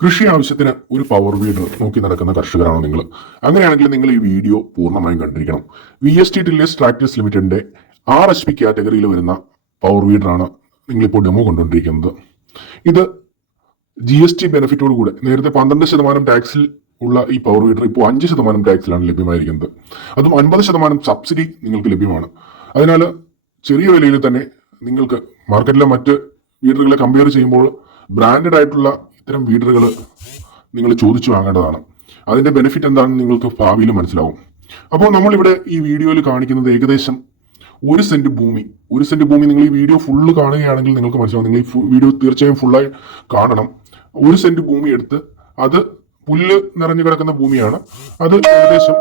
കൃഷി ആവശ്യത്തിന് ഒരു പവർ വീട് നോക്കി നടക്കുന്ന കർഷകരാണോ നിങ്ങൾ? അങ്ങനെയാണെങ്കിൽ നിങ്ങൾ ഈ വീഡിയോ പൂർണമായും കണ്ടിരിക്കണം. V S T tillers tractors ലിമിറ്റഡിന്റെ ആർ എസ് പി കാറ്റഗറിയിൽ വരുന്ന പവർ വീഡറാണ് നിങ്ങളിപ്പോൾ ഡെമോ കൊണ്ടുകൊണ്ടിരിക്കുന്നത് ഇത് ജി എസ് ടി ബെനിഫിറ്റോട് കൂടെ നേരത്തെ പന്ത്രണ്ട് ശതമാനം ടാക്സിൽ ഉള്ള ഈ പവർ വീഡർ ഇപ്പോൾ അഞ്ച് ശതമാനം ടാക്സിലാണ് ലഭ്യമായിരിക്കുന്നത്. അതും അൻപത് ശതമാനം സബ്സിഡി നിങ്ങൾക്ക് ലഭ്യമാണ്. അതിനാൽ ചെറിയ വിലയിൽ തന്നെ നിങ്ങൾക്ക് മാർക്കറ്റിലെ മറ്റ് വീഡറുകളെ കമ്പയർ ചെയ്യുമ്പോൾ ബ്രാൻഡഡ് ആയിട്ടുള്ള ഇത്തരം ബീഡറുകൾ നിങ്ങൾ ചോദിച്ചു വാങ്ങേണ്ടതാണ്. അതിന്റെ ബെനിഫിറ്റ് എന്താണെന്ന് നിങ്ങൾക്ക് ഭാവിയിൽ മനസ്സിലാവും. അപ്പോൾ നമ്മളിവിടെ ഈ വീഡിയോയിൽ കാണിക്കുന്നത് ഏകദേശം ഒരു സെന്റ് ഭൂമി. ഒരു സെന്റ് ഭൂമി നിങ്ങൾ ഈ വീഡിയോ ഫുള്ള് കാണുകയാണെങ്കിൽ നിങ്ങൾക്ക് മനസ്സിലാവും. നിങ്ങൾ ഈ വീഡിയോ തീർച്ചയായും ഫുള്ളായി കാണണം. ഒരു സെന്റ് ഭൂമി എടുത്ത് അത് പുല്ല് നിറഞ്ഞു കിടക്കുന്ന ഭൂമിയാണ്. അത് ഏകദേശം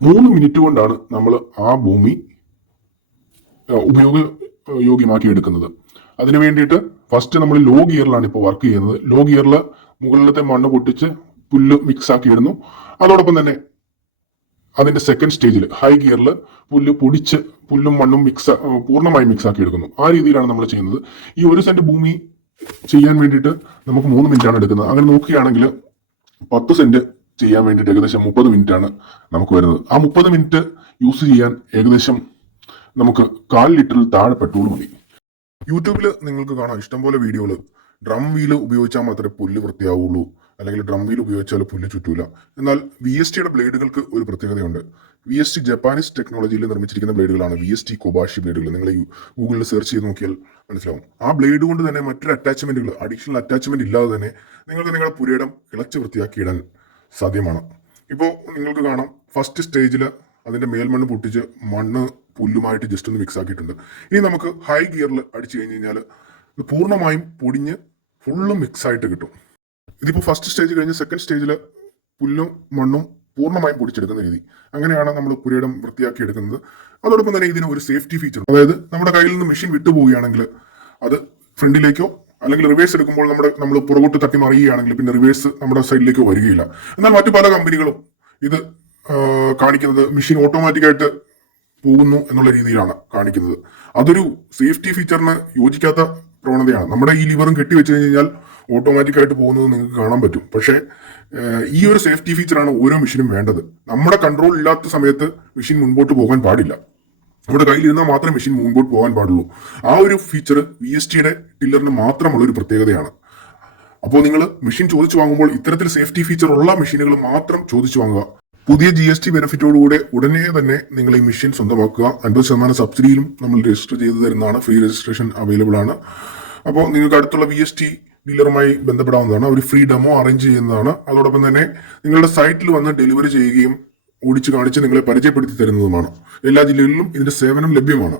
മൂന്ന് മിനിറ്റ് കൊണ്ടാണ് നമ്മൾ ആ ഭൂമി ഉപയോഗ യോഗ്യമാക്കി എടുക്കുന്നത്. അതിനു വേണ്ടിയിട്ട് ഫസ്റ്റ് നമ്മൾ ലോ ഗിയറിലാണ് ഇപ്പോൾ വർക്ക് ചെയ്യുന്നത്. ലോ ഗിയറിൽ മുകളിലത്തെ മണ്ണ് പൊട്ടിച്ച് പുല്ല് മിക്സ് ആക്കി ഇടുന്നു അതോടൊപ്പം തന്നെ അതിന്റെ സെക്കൻഡ് സ്റ്റേജിൽ ഹൈ ഗിയറിൽ പുല്ല് പൊടിച്ച് പുല്ലും മണ്ണും മിക്സ് പൂർണമായി മിക്സ് ആക്കി എടുക്കുന്നു ആ രീതിയിലാണ് നമ്മൾ ചെയ്യുന്നത്. ഈ ഒരു സെന്റ് ഭൂമി ചെയ്യാൻ വേണ്ടിയിട്ട് നമുക്ക് മൂന്ന് മിനിറ്റ് ആണ് എടുക്കുന്നത്. അങ്ങനെ നോക്കുകയാണെങ്കിൽ പത്ത് സെന്റ് ചെയ്യാൻ വേണ്ടിയിട്ട് ഏകദേശം മുപ്പത് മിനിറ്റ് ആണ് നമുക്ക് വരുന്നത്. ആ മുപ്പത് മിനിറ്റ് യൂസ് ചെയ്യാൻ ഏകദേശം നമുക്ക് കാൽ ലിറ്ററിൽ താഴെ പെട്രോൾ മതി. യൂട്യൂബിൽ നിങ്ങൾക്ക് കാണാം. ഇഷ്ടംപോലെ വീഡിയോകൾ ഡ്രം വീൽ ഉപയോഗിച്ചാൽ മാത്രമേ പുല്ല് വൃത്തിയാവുള്ളൂ. അല്ലെങ്കിൽ ഡ്രം വീൽ ഉപയോഗിച്ചാൽ പുല്ല് ചുറ്റൂല. എന്നാൽ വി എസ് ടിയുടെ ബ്ലേഡുകൾക്ക് ഒരു പ്രത്യേകതയുണ്ട്. വി എസ് ടി ജപ്പാനീസ് ടെക്നോളജിയിൽ നിർമ്മിച്ചിരിക്കുന്ന ബ്ലേഡുകളാണ് വി എസ് ടി കൊബാഷി ബ്ലേഡുകൾ. നിങ്ങൾ ഗൂഗിളിൽ സെർച്ച് ചെയ്ത് നോക്കിയാൽ മനസ്സിലാവും. ആ ബ്ലേഡ് കൊണ്ട് തന്നെ മറ്റൊരു അറ്റാച്ച്മെന്റുകൾ അഡീഷണൽ അറ്റാച്ച്മെന്റ് ഇല്ലാതെ തന്നെ നിങ്ങൾക്ക് നിങ്ങളുടെ പുരയിടം ഇളച്ച് വൃത്തിയാക്കി ഇടാൻ സാധ്യമാണ്. ഇപ്പോൾ നിങ്ങൾക്ക് കാണാം. ഫസ്റ്റ് സ്റ്റേജിൽ അതിന്റെ മേൽമണ്ണ് പൊട്ടിച്ച് മണ്ണ് പുല്ലുമായിട്ട് ജസ്റ്റ് ഒന്ന് മിക്സ് ആക്കിയിട്ടുണ്ട്. ഇനി നമുക്ക് ഹൈ ഗിയറിൽ അടിച്ചു കഴിഞ്ഞ് കഴിഞ്ഞാൽ ഇത് പൂർണമായും പൊടിഞ്ഞ് ഫുള്ള് മിക്സ് ആയിട്ട് കിട്ടും. ഇതിപ്പോൾ ഫസ്റ്റ് സ്റ്റേജ് കഴിഞ്ഞ് സെക്കൻഡ് സ്റ്റേജിൽ പുല്ലും മണ്ണും പൂർണമായും പൊടിച്ചെടുക്കുന്ന രീതി. അങ്ങനെയാണ് നമ്മൾ പുരയിടം വൃത്തിയാക്കി എടുക്കുന്നത്. അതോടൊപ്പം തന്നെ ഇതിന് ഒരു സേഫ്റ്റി ഫീച്ചർ അതായത് നമ്മുടെ കയ്യിൽ നിന്ന് മെഷീൻ വിട്ടുപോവുകയാണെങ്കിൽ അത് ഫ്രണ്ടിലേക്കോ അല്ലെങ്കിൽ റിവേഴ്സ് എടുക്കുമ്പോൾ നമ്മുടെ നമ്മൾ പുറകോട്ട് തട്ടി മറിയുകയാണെങ്കിൽ പിന്നെ റിവേഴ്സ് നമ്മുടെ സൈഡിലേക്ക് വരികയില്ല. എന്നാൽ മറ്റു പല കമ്പനികളും ഇത് കാണിക്കുന്നത് മെഷീൻ ഓട്ടോമാറ്റിക്കായിട്ട് പോകുന്നു എന്നുള്ള രീതിയിലാണ് കാണിക്കുന്നത്. അതൊരു സേഫ്റ്റി ഫീച്ചറിന് യോജിക്കാത്ത പ്രവണതയാണ്. നമ്മുടെ ഈ ലിവറും കെട്ടിവെച്ച് കഴിഞ്ഞാൽ ഓട്ടോമാറ്റിക്കായിട്ട് പോകുന്നത് നിങ്ങൾക്ക് കാണാൻ പറ്റും. പക്ഷേ ഈ ഒരു സേഫ്റ്റി ഫീച്ചറാണ് ഓരോ മെഷീനും വേണ്ടത്. നമ്മുടെ കൺട്രോൾ ഇല്ലാത്ത സമയത്ത് മെഷീൻ മുൻപോട്ട് പോകാൻ പാടില്ല. നമ്മുടെ കയ്യിലിരുന്നാൽ മാത്രമേ മെഷീൻ മുൻപോട്ട് പോകാൻ പാടുള്ളൂ. ആ ഒരു ഫീച്ചർ വി എസ് ടിയുടെ ടില്ലറിന് മാത്രമുള്ള ഒരു പ്രത്യേകതയാണ്. അപ്പോൾ നിങ്ങൾ മെഷീൻ ചോദിച്ചു വാങ്ങുമ്പോൾ ഇത്തരത്തിൽ സേഫ്റ്റി ഫീച്ചർ ഉള്ള മെഷീനുകൾ മാത്രം ചോദിച്ചു വാങ്ങുക. പുതിയ ജി എസ് ടി ബെനിഫിറ്റോടുകൂടെ ഉടനെ തന്നെ നിങ്ങൾ ഈ മെഷീൻ സ്വന്തമാക്കുക. അൻപത് ശതമാനം സബ്സിഡിയിലും നമ്മൾ രജിസ്റ്റർ ചെയ്തു തരുന്നതാണ്. ഫ്രീ രജിസ്ട്രേഷൻ അവൈലബിൾ ആണ്. അപ്പോൾ നിങ്ങൾക്ക് അടുത്തുള്ള വി എസ് ടി ഡീലറുമായി ബന്ധപ്പെടാവുന്നതാണ്. അവർ ഫ്രീ ഡെമോ അറേഞ്ച് ചെയ്യുന്നതാണ്. അതോടൊപ്പം തന്നെ നിങ്ങളുടെ സൈറ്റിൽ വന്ന് ഡെലിവറി ചെയ്യുകയും ഓടിച്ച് കാണിച്ച് നിങ്ങളെ പരിചയപ്പെടുത്തി തരുന്നതുമാണ്. എല്ലാ ജില്ലകളിലും ഇതിന്റെ സേവനം ലഭ്യമാണ്.